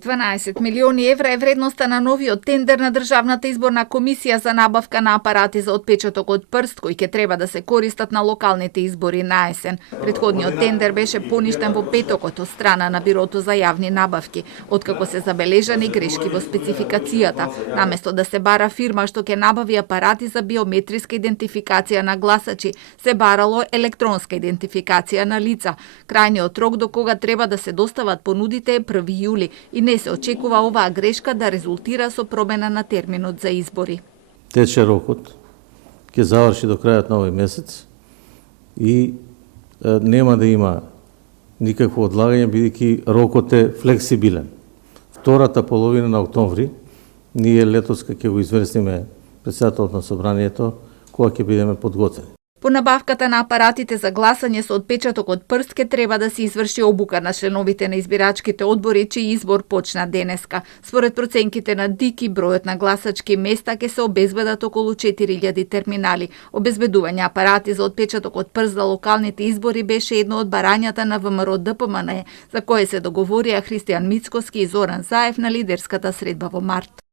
12 милиони евра е вредноста на новиот тендер на Државната изборна комисија за набавка на апарати за отпечаток од прст кои ќе треба да се користат на локалните избори на есен. Предходниот тендер беше поништен во петокот од страна на Бирото за јавни набавки, откако се забележани грешки во спецификацијата. Наместо да се бара фирма што ќе набави апарати за биометриска идентификација на гласачи, се барало електронска идентификација на лица. Крајниот рок до кога треба да се достават понудите е 1 јули и не се очекува оваа грешка да резултира со промена на терминот за избори. Тече рокот, ќе заврши до крајот на овој месец и нема да има никакво одлагање, бидејќи рокот е флексибилен. Втората половина на октомври, ние летоска ќе го известиме председателот на собранието, кога ќе бидеме подготвени. По набавката на апаратите за гласање со отпечаток од прст ке треба да се изврши обука на членовите на избирачките одбори, чиј избор почна денеска. Според проценките на ДИК и бројот на гласачки места ке се обезбедат околу 4000 терминали. Обезбедување апарати за отпечаток од прст за локалните избори беше едно од барањата на ВМРО-ДПМНЕ, за кое се договорија Христијан Мицкоски и Зоран Заев на лидерската средба во март.